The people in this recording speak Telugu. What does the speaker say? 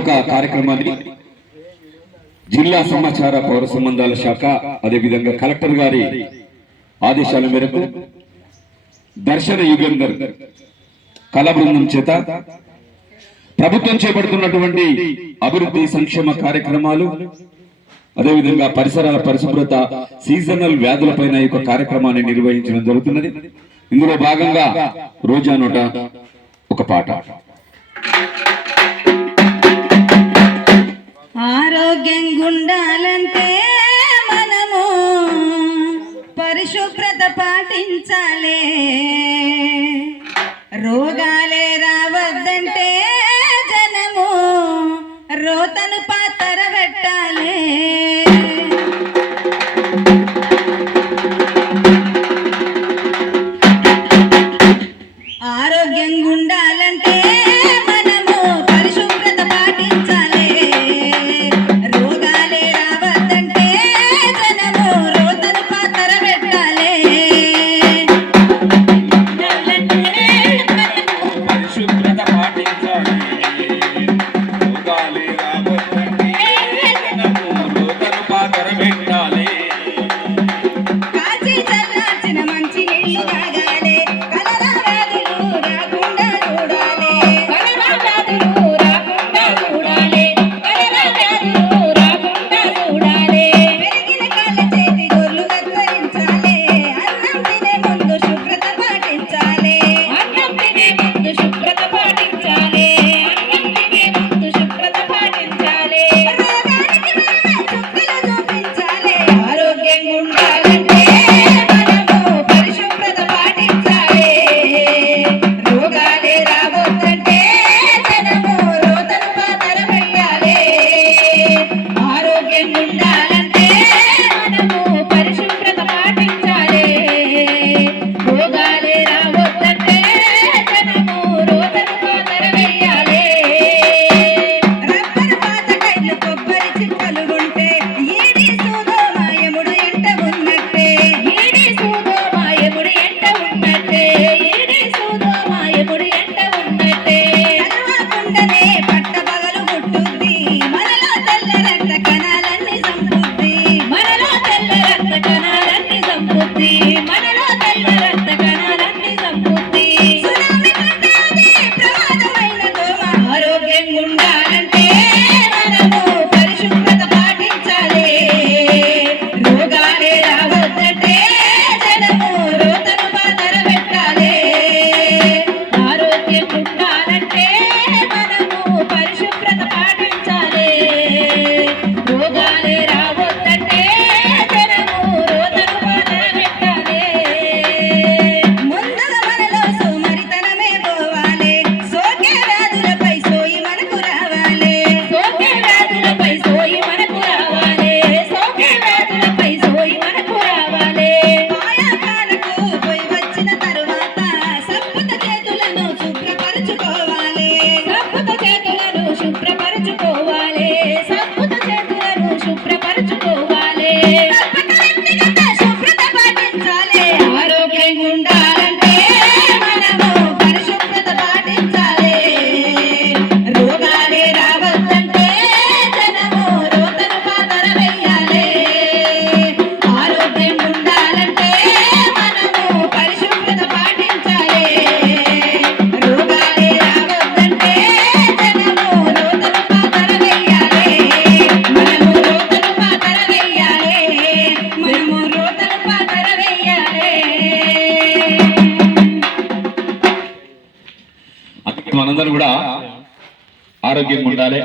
ఒక కార్యక్రమాన్ని జిల్లా సమాచార పౌర సంబంధాల శాఖ అదేవిధంగా కలెక్టర్ గారి ఆదేశాల మేరకు దర్శన యుగంధర్ కళా బృందం చేత ప్రభుత్వం చేపడుతున్నటువంటి అభివృద్ధి సంక్షేమ కార్యక్రమాలు అదేవిధంగా పరిసరాల పరిశుభ్రత సీజనల్ వ్యాధులపైన ఈ యొక్క కార్యక్రమాన్ని నిర్వహించడం జరుగుతున్నది. ఇందులో భాగంగా రోజా నోట ఒక పాట. ఆరోగ్యంగుండాలంటే మనము పరిశుభ్రత పాటించాలి. రోగా మనందరం కూడా ఆరోగ్యంగా ఉండాలి.